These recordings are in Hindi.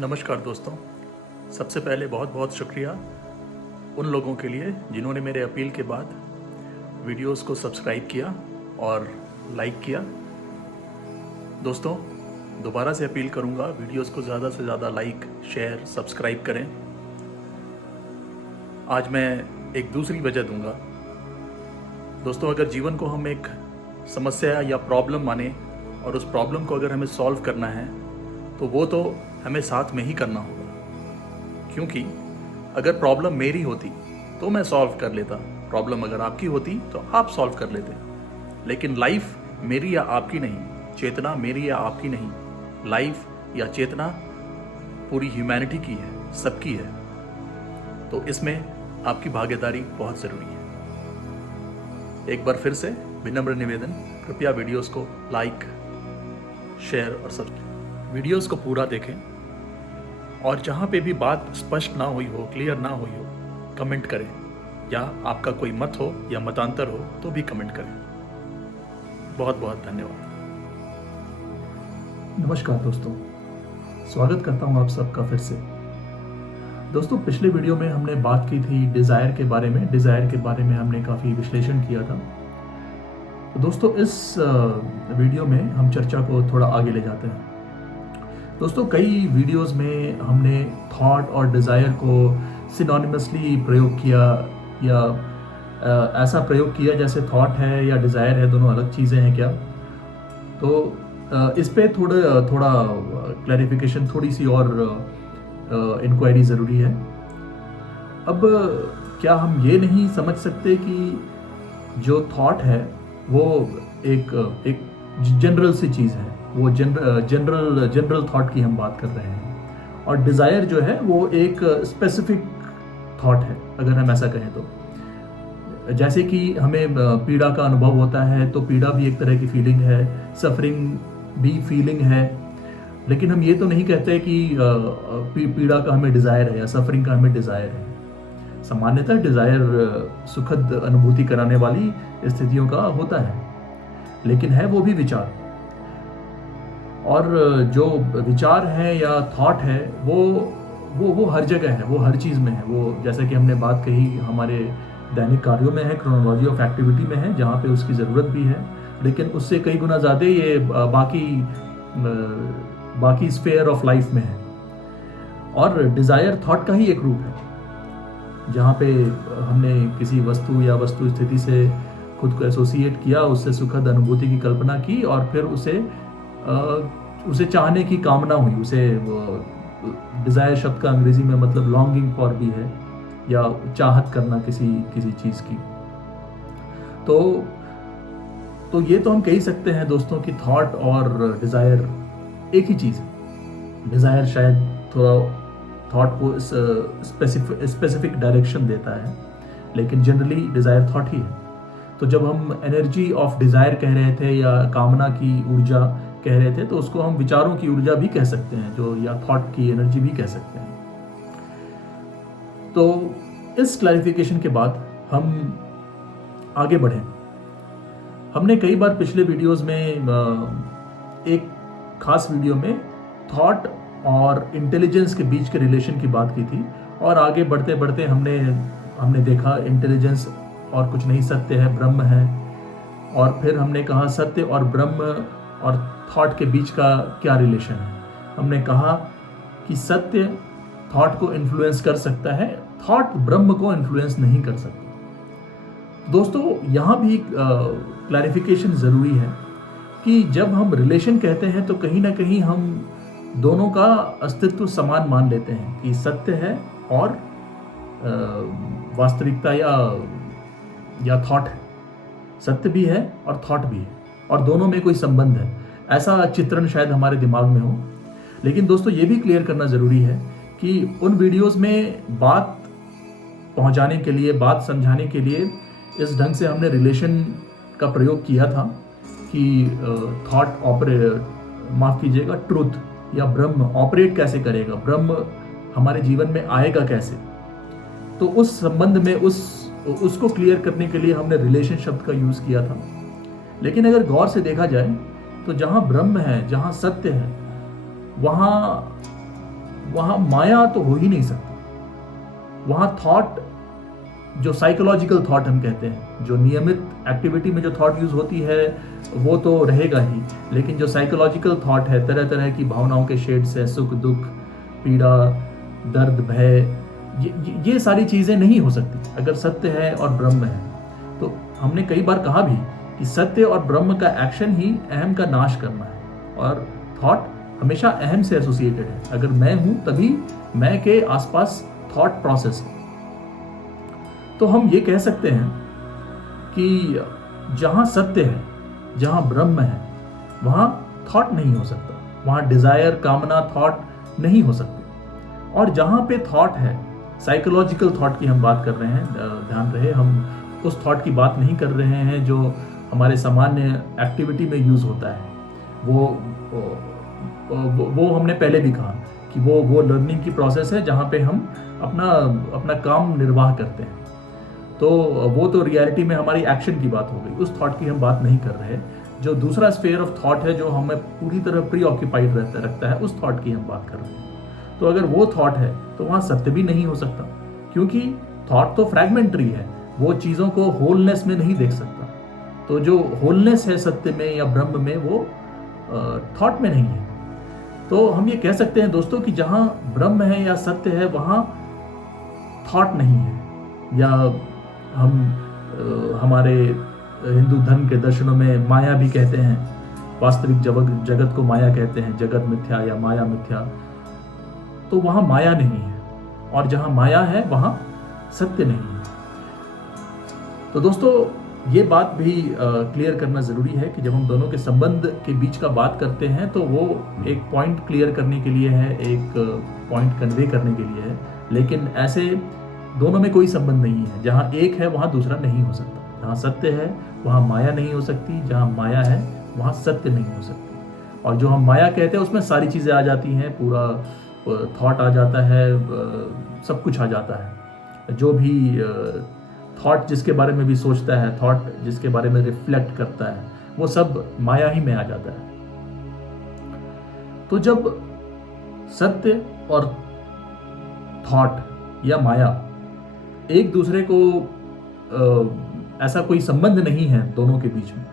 नमस्कार दोस्तों। सबसे पहले बहुत बहुत शुक्रिया उन लोगों के लिए जिन्होंने मेरे अपील के बाद वीडियोस को सब्सक्राइब किया और लाइक किया। दोस्तों, दोबारा से अपील करूंगा, वीडियोस को ज़्यादा से ज़्यादा लाइक, शेयर, सब्सक्राइब करें। आज मैं एक दूसरी वजह दूंगा। दोस्तों, अगर जीवन को हम एक समस्या या प्रॉब्लम माने और उस प्रॉब्लम को अगर हमें सॉल्व करना है तो वो तो हमें साथ में ही करना होगा। क्योंकि अगर प्रॉब्लम मेरी होती तो मैं सॉल्व कर लेता, प्रॉब्लम अगर आपकी होती तो आप सॉल्व कर लेते। लेकिन लाइफ मेरी या आपकी नहीं, चेतना मेरी या आपकी नहीं, लाइफ या चेतना पूरी ह्यूमैनिटी की है, सबकी है। तो इसमें आपकी भागीदारी बहुत ज़रूरी है। एक बार फिर से विनम्र निवेदन, कृपया वीडियोस को लाइक, शेयर और सब्सक्राइब, वीडियोस को पूरा देखें और जहाँ पे भी बात स्पष्ट ना हुई हो, क्लियर ना हुई हो, कमेंट करें, या आपका कोई मत हो या मतांतर हो तो भी कमेंट करें। बहुत बहुत धन्यवाद। नमस्कार दोस्तों, स्वागत करता हूं आप सबका फिर से। दोस्तों, पिछले वीडियो में हमने बात की थी डिज़ायर के बारे में। डिज़ायर के बारे में हमने काफ़ी विश्लेषण किया था। तो दोस्तों, इस वीडियो में हम चर्चा को थोड़ा आगे ले जाते हैं। दोस्तों, कई वीडियोस में हमने थॉट और डिज़ायर को सिनोनिमसली प्रयोग किया, या ऐसा प्रयोग किया जैसे थॉट है या डिज़ायर है दोनों अलग चीज़ें हैं क्या। तो इस पे थोड़ा क्लैरिफिकेशन, थोड़ी सी और इंक्वायरी ज़रूरी है। अब क्या हम ये नहीं समझ सकते कि जो थॉट है वो एक जनरल सी चीज़ है, वो जनरल थॉट की हम बात कर रहे हैं, और डिज़ायर जो है वो एक स्पेसिफिक थॉट है, अगर हम ऐसा कहें तो। जैसे कि हमें पीड़ा का अनुभव होता है तो पीड़ा भी एक तरह की फीलिंग है, सफरिंग भी फीलिंग है। लेकिन हम ये तो नहीं कहते कि पीड़ा का हमें डिज़ायर है या सफरिंग का हमें डिज़ायर है। सामान्यतः डिज़ायर सुखद अनुभूति कराने वाली स्थितियों का होता है, लेकिन है वो भी विचार। और जो विचार है या थॉट है वो हर जगह है, वो हर चीज़ में है। वो जैसा कि हमने बात कही, हमारे दैनिक कार्यों में है, क्रोनोलॉजी ऑफ एक्टिविटी में है, जहाँ पे उसकी ज़रूरत भी है, लेकिन उससे कई गुना ज़्यादा ये बाकी स्फेयर ऑफ लाइफ में है। और डिज़ायर थॉट का ही एक रूप है, जहाँ पे हमने किसी वस्तु या वस्तु स्थिति से खुद को एसोसिएट किया, उससे सुखद अनुभूति की कल्पना की और फिर उसे चाहने की कामना हुई। उसे डिज़ायर शब्द का अंग्रेजी में मतलब लॉन्गिंग फॉर भी है, या चाहत करना किसी चीज़ की। तो ये तो हम कह ही सकते हैं दोस्तों कि थॉट और डिज़ायर एक ही चीज़ है। डिज़ायर शायद थोड़ा थॉट को स्पेसिफिक डायरेक्शन देता है, लेकिन जनरली डिज़ायर थॉट ही है। तो जब हम एनर्जी ऑफ डिज़ायर कह रहे थे या कामना की ऊर्जा कह रहे थे, तो उसको हम विचारों की ऊर्जा भी कह सकते हैं, जो या थॉट की एनर्जी भी कह सकते हैं। तो इस क्लैरिफिकेशन के बाद हम आगे बढ़ें। हमने कई बार पिछले वीडियोस में एक खास वीडियो में थॉट और इंटेलिजेंस के बीच के रिलेशन की बात की थी, और आगे बढ़ते बढ़ते हमने देखा इंटेलिजेंस और कुछ नहीं, सत्य है, ब्रह्म है। और फिर हमने कहा सत्य और ब्रह्म और थॉट के बीच का क्या रिलेशन है। हमने कहा कि सत्य थॉट को इन्फ्लुएंस कर सकता है, थॉट ब्रह्म को इन्फ्लुएंस नहीं कर सकता। दोस्तों, यहाँ भी क्लैरिफिकेशन ज़रूरी है कि जब हम रिलेशन कहते हैं तो कहीं ना कहीं हम दोनों का अस्तित्व समान मान लेते हैं कि सत्य है और वास्तविकता या थॉट है। सत्य भी है और थॉट भी है, और दोनों में कोई संबंध है, ऐसा चित्रण शायद हमारे दिमाग में हो। लेकिन दोस्तों, ये भी क्लियर करना ज़रूरी है कि उन वीडियोस में बात पहुंचाने के लिए, बात समझाने के लिए इस ढंग से हमने रिलेशन का प्रयोग किया था कि ट्रूथ या ब्रह्म ऑपरेट कैसे करेगा, ब्रह्म हमारे जीवन में आएगा कैसे। तो उस संबंध में उसको क्लियर करने के लिए हमने रिलेशन शब्द का यूज़ किया था। लेकिन अगर गौर से देखा जाए तो जहाँ ब्रह्म है, जहाँ सत्य है, वहाँ वहां माया तो हो ही नहीं सकती। वहां थॉट, जो साइकोलॉजिकल थॉट हम कहते हैं, जो नियमित एक्टिविटी में जो थॉट यूज होती है वो तो रहेगा ही, लेकिन जो साइकोलॉजिकल थॉट है, तरह तरह की भावनाओं के शेड्स है, सुख दुख, पीड़ा, दर्द, भय, ये सारी चीजें नहीं हो सकती अगर सत्य है और ब्रह्म है। तो हमने कई बार कहा भी कि सत्य और ब्रह्म का एक्शन ही अहम का नाश करना है, और थॉट हमेशा अहम से एसोसिएटेड है। अगर मैं हूं तभी मैं के आसपास थॉट प्रोसेस है। तो हम ये कह सकते हैं कि जहां सत्य है, जहां ब्रह्म है, वहां थॉट नहीं हो सकता, वहां डिजायर, कामना, थॉट नहीं हो सकते। और जहां पे थॉट है, साइकोलॉजिकल थॉट की हम बात कर रहे हैं, ध्यान रहे हम उस थॉट की बात नहीं कर रहे हैं जो हमारे सामान्य एक्टिविटी में यूज होता है। वो हमने पहले भी कहा कि वो लर्निंग की प्रोसेस है जहाँ पे हम अपना काम निर्वाह करते हैं। तो वो तो रियलिटी में हमारी एक्शन की बात हो गई, उस थॉट की हम बात नहीं कर रहे। जो दूसरा स्फेयर ऑफ थॉट है जो हमें पूरी तरह प्री ऑक्यूपाइड रखता है, उस थॉट की हम बात कर रहे हैं। तो अगर वो थॉट है तो वहां सत्य भी नहीं हो सकता, क्योंकि थॉट तो फ्रैगमेंटरी है, वो चीजों को होलनेस में नहीं देख सकता। तो जो होलनेस है सत्य में या ब्रह्म में, वो थॉट में नहीं है। तो हम ये कह सकते हैं दोस्तों कि जहां ब्रह्म है या सत्य है, वहां थॉट नहीं है। या हम हमारे हिंदू धर्म के दर्शनों में माया भी कहते हैं, वास्तविक जगत को माया कहते हैं, जगत मिथ्या या माया मिथ्या। तो वहां माया नहीं है, और जहां माया है वहां सत्य नहीं है। तो दोस्तों ये बात भी क्लियर करना जरूरी है कि जब हम दोनों के संबंध के बीच का बात करते हैं तो वो एक पॉइंट क्लियर करने के लिए है, एक पॉइंट कन्वे करने के लिए है, लेकिन ऐसे दोनों में कोई संबंध नहीं है। जहां एक है वहां दूसरा नहीं हो सकता। जहां सत्य है वहां माया नहीं हो सकती, जहां माया है वहां सत्य नहीं हो सकती। और जो हम माया कहते हैं उसमें सारी चीजें आ जाती हैं, पूरा थॉट आ जाता है, सब कुछ आ जाता है। जो भी थॉट जिसके बारे में भी सोचता है, थॉट जिसके बारे में रिफ्लेक्ट करता है, वो सब माया ही में आ जाता है। तो जब सत्य और थॉट या माया एक दूसरे को ऐसा कोई संबंध नहीं है दोनों के बीच में,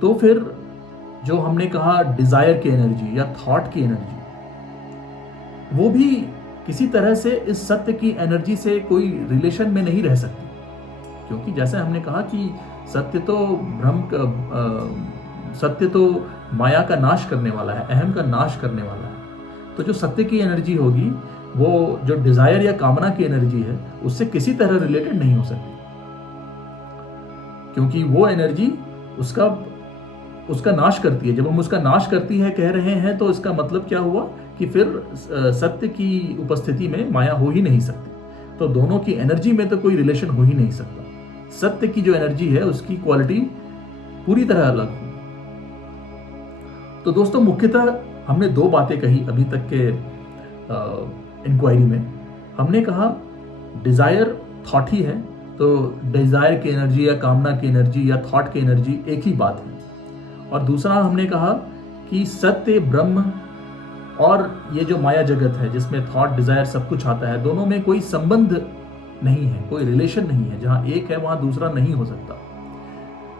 तो फिर जो हमने कहा डिजायर की एनर्जी या थॉट की एनर्जी, वो भी किसी तरह से इस सत्य की एनर्जी से कोई रिलेशन में नहीं रह सकती। क्योंकि जैसे हमने कहा कि सत्य तो माया का नाश करने वाला है, अहम का नाश करने वाला है। तो जो सत्य की एनर्जी होगी, वो जो डिजायर या कामना की एनर्जी है, उससे किसी तरह रिलेटेड नहीं हो सकती, क्योंकि वो एनर्जी उसका नाश करती है। जब हम उसका नाश करती है कह रहे हैं, तो इसका मतलब क्या हुआ कि फिर सत्य की उपस्थिति में माया हो ही नहीं सकती। तो दोनों की एनर्जी में तो कोई रिलेशन हो ही नहीं सकता। सत्य की जो एनर्जी है उसकी क्वालिटी पूरी तरह अलग हो। तो दोस्तों मुख्यतः हमने दो बातें कही अभी तक के इंक्वायरी में। हमने कहा डिजायर थॉट ही है, तो डिजायर की एनर्जी या कामना की एनर्जी या थॉट की एनर्जी एक ही बात है। और दूसरा हमने कहा कि सत्य, ब्रह्म और ये जो माया जगत है जिसमें थॉट, डिजायर सब कुछ आता है, दोनों में कोई संबंध नहीं है, कोई रिलेशन नहीं है। जहां एक है वहां दूसरा नहीं हो सकता।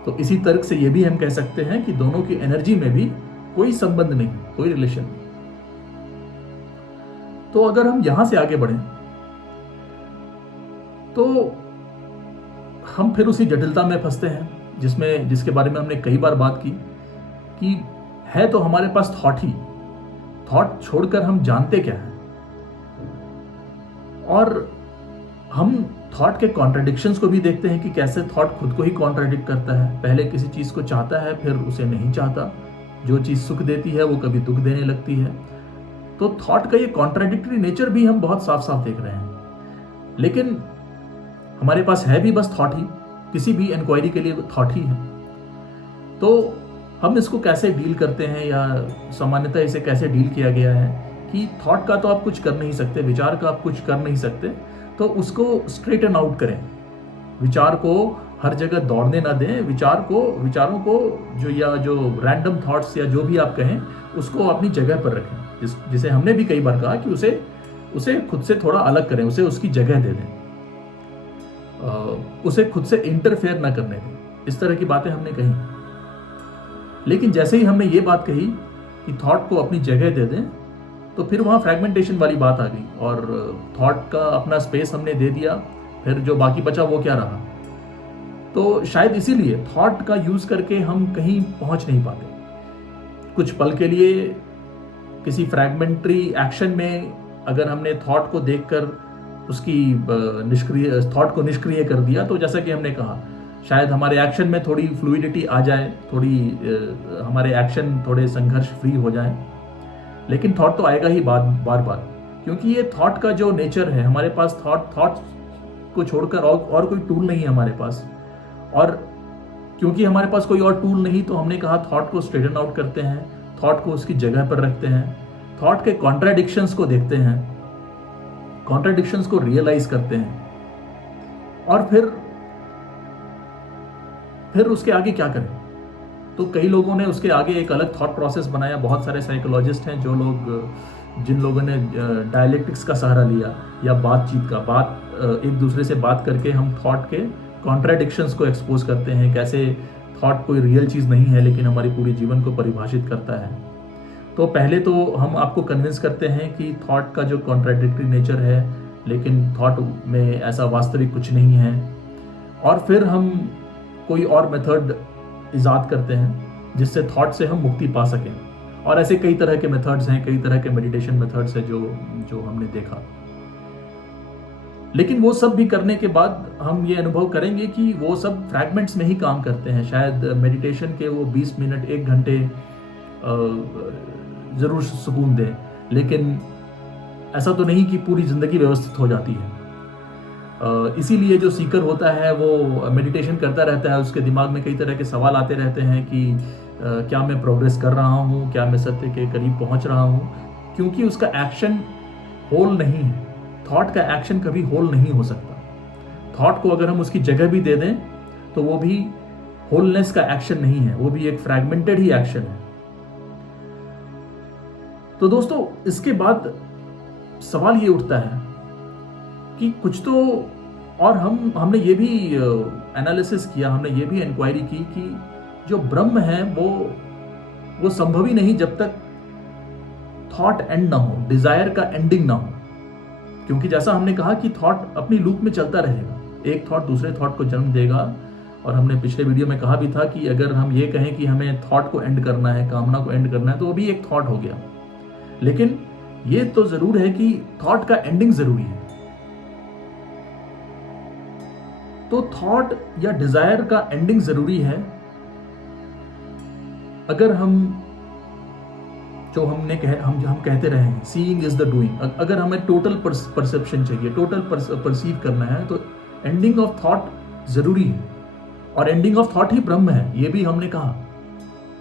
तो इसी तर्क से ये भी हम कह सकते हैं कि दोनों की एनर्जी में भी कोई संबंध नहीं, कोई रिलेशन नहीं। तो अगर हम यहां से आगे बढ़ें तो हम फिर उसी जटिलता में फंसते हैं जिसके बारे में हमने कई बार बात की कि है तो हमारे पास थॉट ही, थॉट छोड़कर हम जानते क्या है। और हम थॉट के कॉन्ट्राडिक्शंस को भी देखते हैं कि कैसे थॉट खुद को ही कॉन्ट्राडिक्ट करता है। पहले किसी चीज को चाहता है, फिर उसे नहीं चाहता। जो चीज सुख देती है वो कभी दुख देने लगती है। तो थॉट का ये कॉन्ट्राडिक्टरी नेचर भी हम बहुत साफ साफ देख रहे हैं। लेकिन हमारे पास है भी बस थॉट ही, किसी भी इंक्वायरी के लिए थॉट ही है। तो हम इसको कैसे डील करते हैं, या सामान्यतः इसे कैसे डील किया गया है कि थॉट का तो आप कुछ कर नहीं सकते, विचार का आप कुछ कर नहीं सकते, तो उसको स्ट्रेटन आउट करें। विचार को हर जगह दौड़ने ना दें। विचारों को जो रैंडम थॉट्स या जो भी आप कहें, उसको अपनी जगह पर रखें। जिसे हमने भी कई बार कहा कि उसे खुद से थोड़ा अलग करें, उसे उसकी जगह दे दें, उसे खुद से इंटरफेयर ना करने दें। इस तरह की बातें हमने कही। लेकिन जैसे ही हमने ये बात कही कि थॉट को अपनी जगह दे दें, तो फिर वहाँ फ्रैगमेंटेशन वाली बात आ गई और थॉट का अपना स्पेस हमने दे दिया, फिर जो बाकी बचा वो क्या रहा। तो शायद इसीलिए थॉट का यूज करके हम कहीं पहुंच नहीं पाते। कुछ पल के लिए किसी फ्रैगमेंट्री एक्शन में अगर हमने थॉट को देखकर उसकी थॉट को निष्क्रिय कर दिया, तो जैसा कि हमने कहा, शायद हमारे एक्शन में थोड़ी फ्लूइडिटी आ जाए, हमारे एक्शन थोड़े संघर्ष फ्री हो जाएं। लेकिन थॉट तो आएगा ही बार बार, क्योंकि ये थॉट का जो नेचर है, हमारे पास थॉट को छोड़कर और कोई टूल नहीं है हमारे पास। और क्योंकि हमारे पास कोई और टूल नहीं, तो हमने कहा थॉट को स्ट्रेटन आउट करते हैं, थॉट को उसकी जगह पर रखते हैं, थॉट के कॉन्ट्राडिक्शंस को देखते हैं, कॉन्ट्राडिक्शंस को रियलाइज करते हैं, और फिर उसके आगे क्या करें। तो कई लोगों ने उसके आगे एक अलग थॉट प्रोसेस बनाया। बहुत सारे साइकोलॉजिस्ट हैं जिन लोगों ने डायलेक्टिक्स का सहारा लिया या बातचीत का, एक दूसरे से बात करके हम थॉट के कॉन्ट्राडिक्शंस को एक्सपोज करते हैं, कैसे थॉट कोई रियल चीज़ नहीं है लेकिन हमारी पूरी जीवन को परिभाषित करता है। तो पहले तो हम आपको कन्विंस करते हैं कि थॉट का जो कॉन्ट्राडिक्टरी नेचर है, लेकिन थॉट में ऐसा वास्तविक कुछ नहीं है, और फिर हम कोई और मेथड इजाद करते हैं जिससे थॉट से हम मुक्ति पा सकें। और ऐसे कई तरह के मेथड्स हैं, कई तरह के मेडिटेशन मेथड्स हैं जो हमने देखा। लेकिन वो सब भी करने के बाद हम ये अनुभव करेंगे कि वो सब फ्रैगमेंट्स में ही काम करते हैं। शायद मेडिटेशन के वो 20 मिनट 1 घंटे ज़रूर सुकून दें, लेकिन ऐसा तो नहीं कि पूरी ज़िंदगी व्यवस्थित हो जाती है। इसीलिए जो सीकर होता है वो मेडिटेशन करता रहता है, उसके दिमाग में कई तरह के सवाल आते रहते हैं कि क्या मैं प्रोग्रेस कर रहा हूँ, क्या मैं सत्य के करीब पहुँच रहा हूँ, क्योंकि उसका एक्शन होल नहीं है। थॉट का एक्शन कभी होल नहीं हो सकता। थॉट को अगर हम उसकी जगह भी दे दें तो वो भी होलनेस का एक्शन नहीं है, वो भी एक फ्रैगमेंटेड ही एक्शन है। तो दोस्तों, इसके बाद सवाल ये उठता है कि कुछ तो, और हमने ये भी एनालिसिस किया, हमने ये भी इंक्वायरी की कि जो ब्रह्म है वो संभव ही नहीं जब तक थॉट एंड ना हो, डिजायर का एंडिंग ना हो। क्योंकि जैसा हमने कहा कि थॉट अपनी लूप में चलता रहेगा, एक थॉट दूसरे थॉट को जन्म देगा। और हमने पिछले वीडियो में कहा भी था कि अगर हम ये कहें कि हमें थॉट को एंड करना है, कामना को एंड करना है, तो वो भी एक थॉट हो गया। लेकिन ये तो जरूर है कि थॉट का एंडिंग जरूरी है। तो थॉट या डिजायर का एंडिंग जरूरी है। अगर हम कहते रहे हैं सीइंग इज द डूइंग, अगर हमें टोटल परसेप्शन चाहिए, टोटल परसीव करना है, तो एंडिंग ऑफ थॉट जरूरी है। और एंडिंग ऑफ थॉट ही ब्रह्म है। ये भी हमने कहा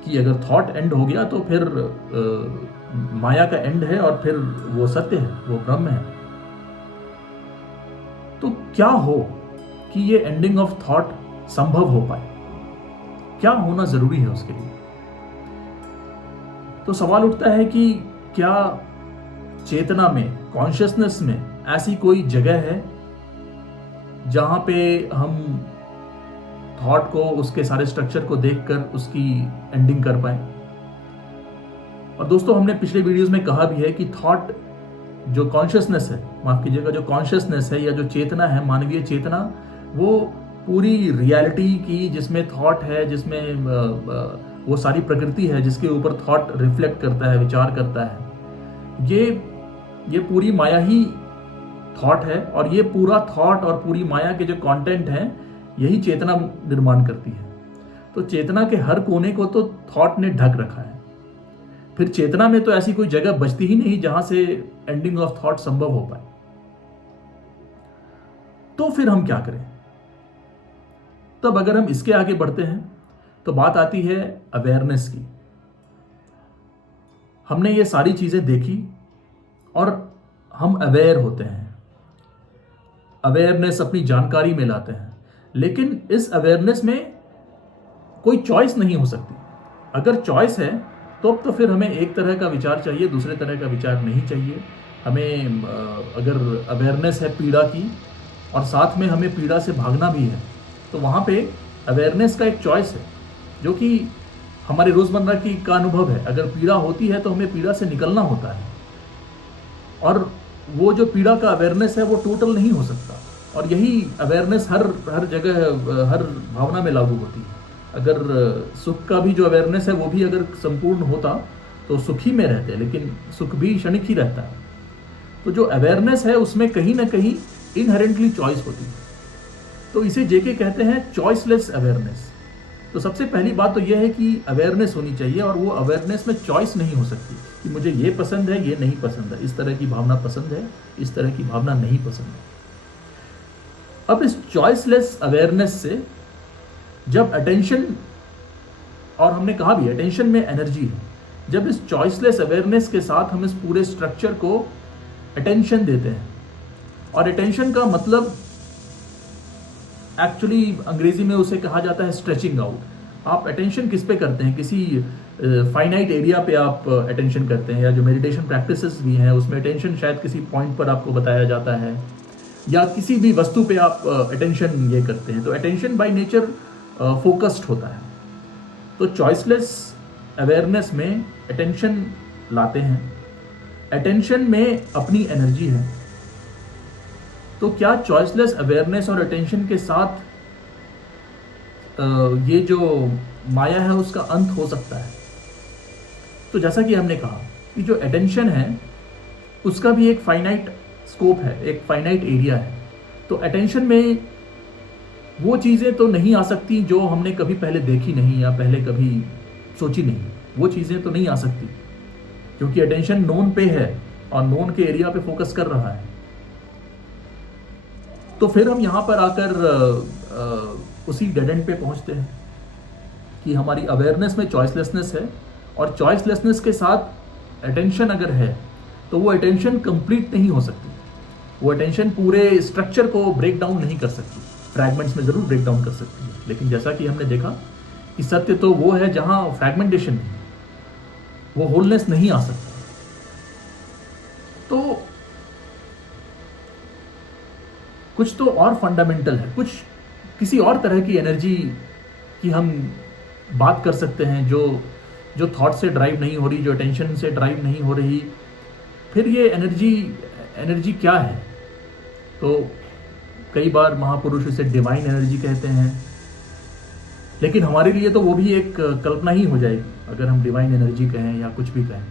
कि अगर थॉट एंड हो गया तो फिर माया का एंड है और फिर वो सत्य है, वो ब्रह्म है। तो क्या हो कि ये एंडिंग ऑफ थॉट संभव हो पाए, क्या होना जरूरी है उसके लिए। तो सवाल उठता है कि क्या चेतना में, कॉन्शियसनेस में ऐसी कोई जगह है जहां पे हम थॉट को, उसके सारे स्ट्रक्चर को देखकर उसकी एंडिंग कर पाए। और दोस्तों, हमने पिछले वीडियोस में कहा भी है कि थॉट, जो कॉन्शियसनेस है, माफ कीजिएगा, जो कॉन्शियसनेस है या जो चेतना है, मानवीय चेतना, वो पूरी रियलिटी की, जिसमें थॉट है, जिसमें वो सारी प्रकृति है जिसके ऊपर थॉट रिफ्लेक्ट करता है, विचार करता है, ये पूरी माया ही थॉट है। और ये पूरा थॉट और पूरी माया के जो कंटेंट है, यही चेतना निर्माण करती है। तो चेतना के हर कोने को तो थॉट ने ढक रखा है। फिर चेतना में तो ऐसी कोई जगह बचती ही नहीं जहां से एंडिंग ऑफ थॉट संभव हो पाए। तो फिर हम क्या करें? तब अगर हम इसके आगे बढ़ते हैं तो बात आती है अवेयरनेस की। हमने ये सारी चीजें देखी और हम अवेयर होते हैं, अवेयरनेस अपनी जानकारी में लाते हैं, लेकिन इस अवेयरनेस में कोई चॉइस नहीं हो सकती। अगर चॉइस है तो अब तो फिर हमें एक तरह का विचार चाहिए, दूसरे तरह का विचार नहीं चाहिए। हमें अगर अवेयरनेस है पीड़ा की और साथ में हमें पीड़ा से भागना भी है, तो वहाँ पे अवेयरनेस का एक चॉइस है जो कि हमारे रोज़मर्रा की का अनुभव है। अगर पीड़ा होती है तो हमें पीड़ा से निकलना होता है, और वो जो पीड़ा का अवेयरनेस है वो टोटल नहीं हो सकता, और यही अवेयरनेस हर जगह हर भावना में लागू होती है। अगर सुख का भी जो अवेयरनेस है वो भी अगर संपूर्ण होता तो सुखी में रहते, लेकिन सुख भी क्षणिक ही रहता है। तो जो अवेयरनेस है उसमें कहीं ना कहीं इनहेरेंटली चॉइस होती है, तो इसे जेके कहते हैं चॉइसलेस अवेयरनेस। तो सबसे पहली बात तो यह है कि अवेयरनेस होनी चाहिए, और वो अवेयरनेस में चॉइस नहीं हो सकती कि मुझे ये पसंद है, ये नहीं पसंद है, इस तरह की भावना पसंद है, इस तरह की भावना नहीं पसंद है। अब इस चॉइसलेस अवेयरनेस से जब अटेंशन, और हमने कहा भी अटेंशन में एनर्जी है, जब इस चॉइसलेस अवेयरनेस के साथ हम इस पूरे स्ट्रक्चर को अटेंशन देते हैं, और अटेंशन का मतलब एक्चुअली अंग्रेजी में उसे कहा जाता है स्ट्रेचिंग आउट। आप अटेंशन किस पे करते हैं? किसी फाइनाइट एरिया पे आप अटेंशन करते हैं, या जो मेडिटेशन प्रैक्टिसेस भी हैं उसमें अटेंशन शायद किसी पॉइंट पर आपको बताया जाता है, या किसी भी वस्तु पे आप अटेंशन ये करते हैं। तो अटेंशन बाय नेचर फोकस्ड होता है। तो चॉइसलेस अवेयरनेस में अटेंशन लाते हैं, अटेंशन में अपनी एनर्जी है। तो क्या चॉइसलेस अवेयरनेस और अटेंशन के साथ ये जो माया है उसका अंत हो सकता है? तो जैसा कि हमने कहा कि जो अटेंशन है उसका भी एक फाइनाइट स्कोप है, एक फाइनाइट एरिया है। तो अटेंशन में वो चीज़ें तो नहीं आ सकती जो हमने कभी पहले देखी नहीं या पहले कभी सोची नहीं, वो चीज़ें तो नहीं आ सकती, क्योंकि अटेंशन नोन पे है और नोन के एरिया पे फोकस कर रहा है। तो फिर हम यहाँ पर आकर उसी डेड एंड पे पहुँचते हैं कि हमारी अवेयरनेस में चॉइसलेसनेस है, और चॉइसलेसनेस के साथ अटेंशन अगर है तो वो अटेंशन कंप्लीट नहीं हो सकती। वो अटेंशन पूरे स्ट्रक्चर को ब्रेक डाउन नहीं कर सकती, फ्रैगमेंट्स में ज़रूर ब्रेक डाउन कर सकती है, लेकिन जैसा कि हमने देखा कि सत्य तो वो है जहाँ फ्रैगमेंटेशन नहीं, वो होलनेस नहीं आ सकता। तो कुछ तो और फंडामेंटल है, कुछ किसी और तरह की एनर्जी की हम बात कर सकते हैं जो थॉट से ड्राइव नहीं हो रही, जो अटेंशन से ड्राइव नहीं हो रही। फिर ये एनर्जी क्या है? तो कई बार महापुरुष इसे डिवाइन एनर्जी कहते हैं, लेकिन हमारे लिए तो वो भी एक कल्पना ही हो जाएगी अगर हम डिवाइन एनर्जी कहें या कुछ भी कहें।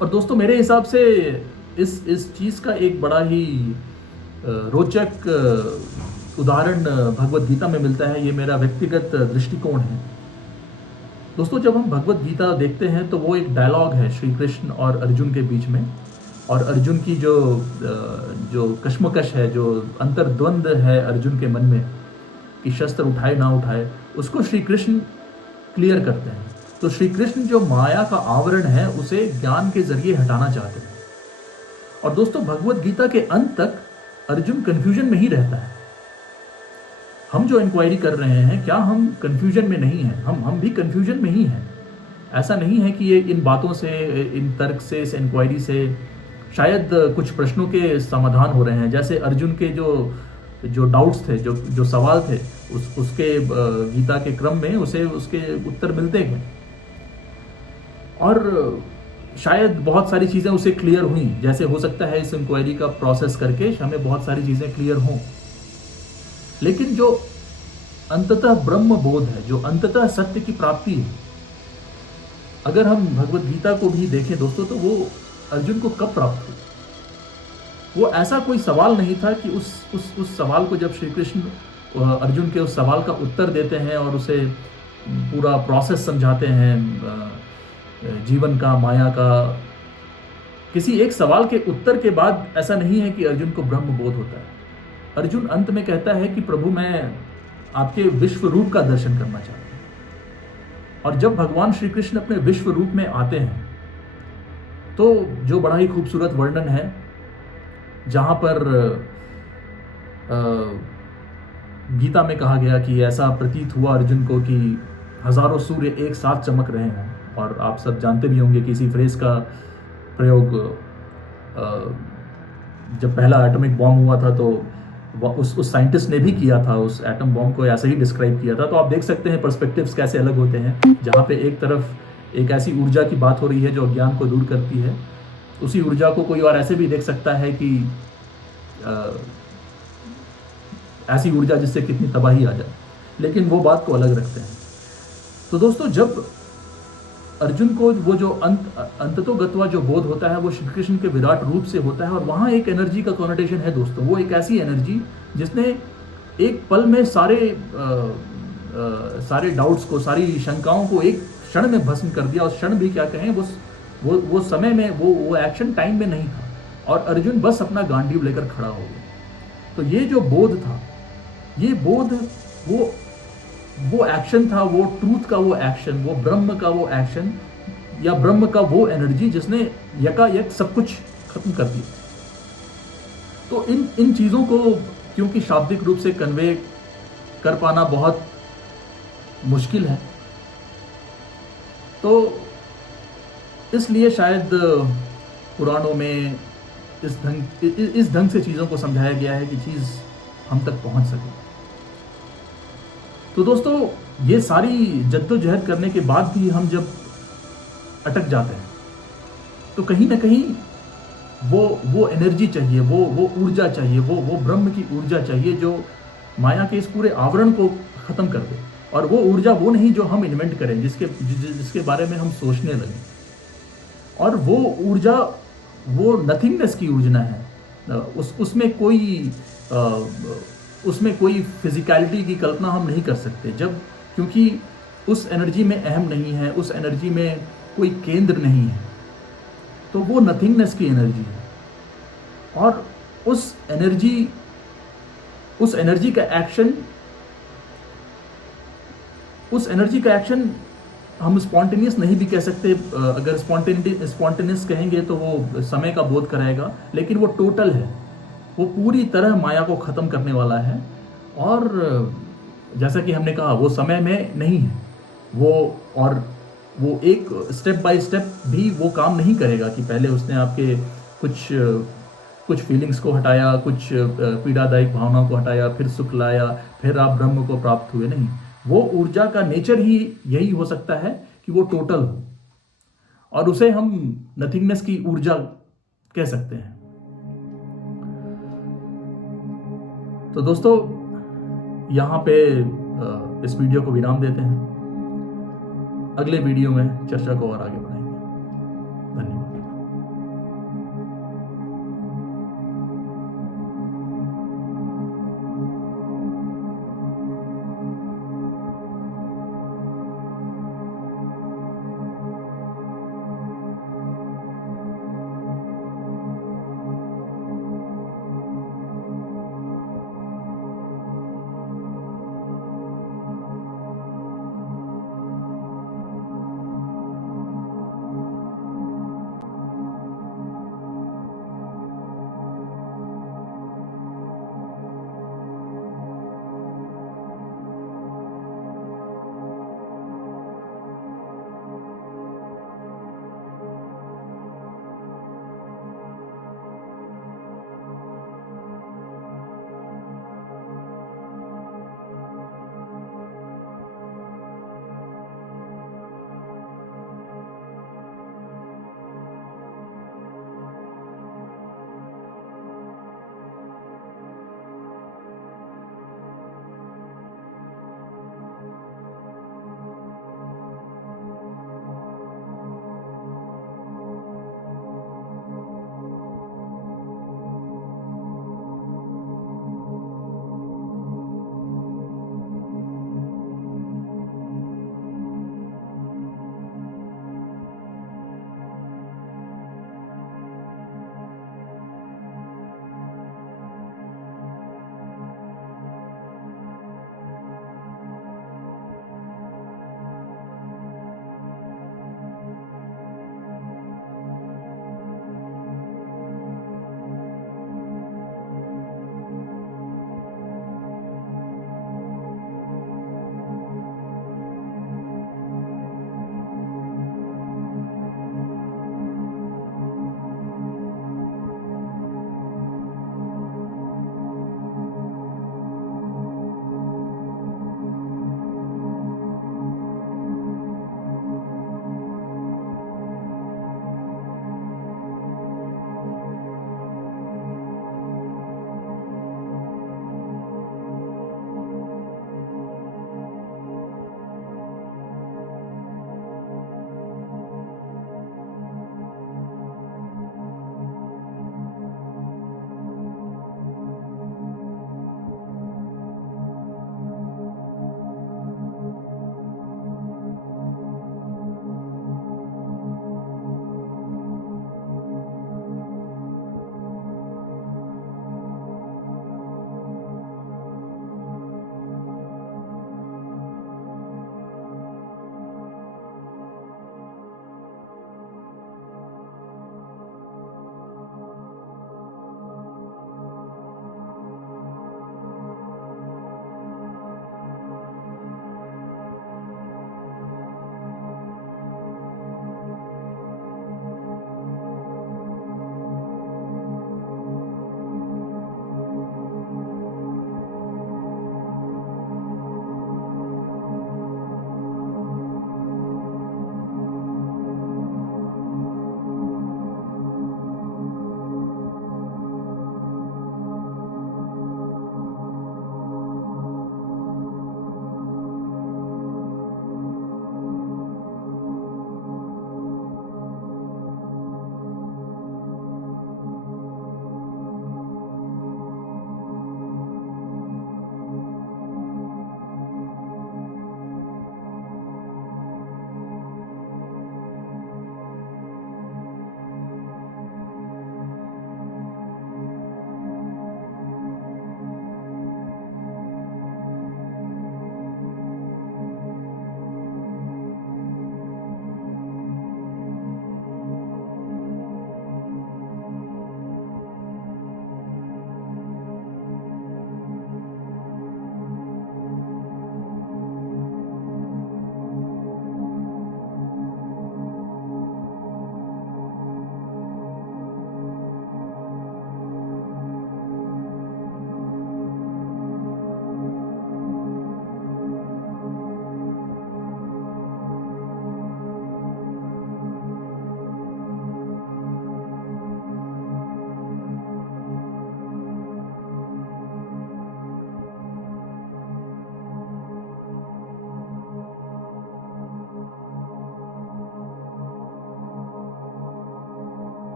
और दोस्तों मेरे हिसाब से इस चीज़ का एक बड़ा ही रोचक उदाहरण भगवत गीता में मिलता है। ये मेरा व्यक्तिगत दृष्टिकोण है। दोस्तों जब हम भगवत गीता देखते हैं तो वो एक डायलॉग है श्री कृष्ण और अर्जुन के बीच में, और अर्जुन की जो कश्मकश है, जो अंतर्द्वंद है अर्जुन के मन में कि शस्त्र उठाए ना उठाए, उसको श्री कृष्ण क्लियर करते हैं। तो श्री कृष्ण जो माया का आवरण है उसे ज्ञान के जरिए हटाना चाहते हैं। और दोस्तों भगवत गीता के अंत तक अर्जुन कंफ्यूजन में ही रहता है। हम जो इंक्वायरी कर रहे हैं, क्या हम कंफ्यूजन में नहीं हैं? हम भी कंफ्यूजन में ही हैं। ऐसा नहीं है कि ये इन बातों से, इन तर्क से, इस इंक्वायरी से शायद कुछ प्रश्नों के समाधान हो रहे हैं। जैसे अर्जुन के जो डाउट्स थे, जो सवाल थे, उसके गीता के क्रम में उसे उसके उत्तर मिलते गए, और शायद बहुत सारी चीज़ें उसे क्लियर हुई। जैसे हो सकता है इस इंक्वायरी का प्रोसेस करके हमें बहुत सारी चीज़ें क्लियर हों, लेकिन जो अंततः ब्रह्म बोध है, जो अंततः सत्य की प्राप्ति है, अगर हम भगवत गीता को भी देखें दोस्तों, तो वो अर्जुन को कब प्राप्त हुई? वो ऐसा कोई सवाल नहीं था कि उस सवाल को जब श्री कृष्ण अर्जुन के उस सवाल का उत्तर देते हैं और उसे पूरा प्रोसेस समझाते हैं जीवन का, माया का, किसी एक सवाल के उत्तर के बाद ऐसा नहीं है कि अर्जुन को ब्रह्म बोध होता है। अर्जुन अंत में कहता है कि प्रभु मैं आपके विश्व रूप का दर्शन करना चाहता हूँ। और जब भगवान श्री कृष्ण अपने विश्व रूप में आते हैं तो जो बड़ा ही खूबसूरत वर्णन है, जहाँ पर गीता में कहा गया कि ऐसा प्रतीत हुआ अर्जुन को कि हजारों सूर्य एक साथ चमक रहे हों, और आप सब जानते भी होंगे कि इसी फ्रेज का प्रयोग जब पहला एटॉमिक बॉम्ब हुआ था तो उस साइंटिस्ट ने भी किया था, उस एटम बॉम्ब को ऐसे ही डिस्क्राइब किया था। तो आप देख सकते हैं पर्सपेक्टिव्स कैसे अलग होते हैं, जहाँ पे एक तरफ एक ऐसी ऊर्जा की बात हो रही है जो अज्ञान को दूर करती है, उसी ऊर्जा को कोई और ऐसे भी देख सकता है कि ऐसी ऊर्जा जिससे कितनी तबाही आ जाए, लेकिन वो बात को अलग रखते हैं। तो दोस्तों, जब अर्जुन को वो जो अंततोगत्वा जो बोध होता है वो श्री कृष्ण के विराट रूप से होता है, और वहाँ एक एनर्जी का कॉनोटेशन है दोस्तों। वो एक ऐसी एनर्जी जिसने एक पल में सारे डाउट्स को, सारी शंकाओं को एक क्षण में भस्म कर दिया। उस क्षण भी क्या कहें, वो समय में वो एक्शन टाइम में नहीं था, और अर्जुन बस अपना गांडीव लेकर खड़ा हो गया। तो ये जो बोध था, ये बोध वो एक्शन था, वो ट्रूथ का वो एक्शन, वो ब्रह्म का वो एक्शन, या ब्रह्म का वो एनर्जी जिसने यकायक सब कुछ खत्म कर दिया। तो इन चीजों को क्योंकि शाब्दिक रूप से कन्वे कर पाना बहुत मुश्किल है, तो इसलिए शायद पुराणों में इस ढंग से चीजों को समझाया गया है कि चीज हम तक पहुंच सके। तो दोस्तों, ये सारी जद्दोजहद करने के बाद भी हम जब अटक जाते हैं, तो कहीं ना कहीं वो एनर्जी चाहिए, वो ऊर्जा चाहिए, वो ब्रह्म की ऊर्जा चाहिए जो माया के इस पूरे आवरण को खत्म कर दे। और वो ऊर्जा वो नहीं जो हम इन्वेंट करें, जिसके बारे में हम सोचने लगें। और वो ऊर्जा वो नथिंगनेस की ऊर्जा है। उसमें कोई फिजिकलिटी की कल्पना हम नहीं कर सकते, क्योंकि उस एनर्जी में अहम नहीं है, उस एनर्जी में कोई केंद्र नहीं है। तो वो नथिंगनेस की एनर्जी है, और उस एनर्जी का एक्शन हम स्पॉन्टेनियस नहीं भी कह सकते। अगर स्पॉन्टेनियस कहेंगे तो वो समय का बोध कराएगा, लेकिन वो टोटल है, वो पूरी तरह माया को खत्म करने वाला है। और जैसा कि हमने कहा, वो समय में नहीं है, वो एक स्टेप बाय स्टेप भी वो काम नहीं करेगा कि पहले उसने आपके कुछ फीलिंग्स को हटाया, कुछ पीड़ादायक भावनाओं को हटाया, फिर सुख लाया, फिर आप ब्रह्म को प्राप्त हुए। नहीं, वो ऊर्जा का नेचर ही यही हो सकता है कि वो टोटल हो, और उसे हम नथिंगनेस की ऊर्जा कह सकते हैं। तो दोस्तों, यहाँ पे इस वीडियो को विराम देते हैं। अगले वीडियो में चर्चा को और आगे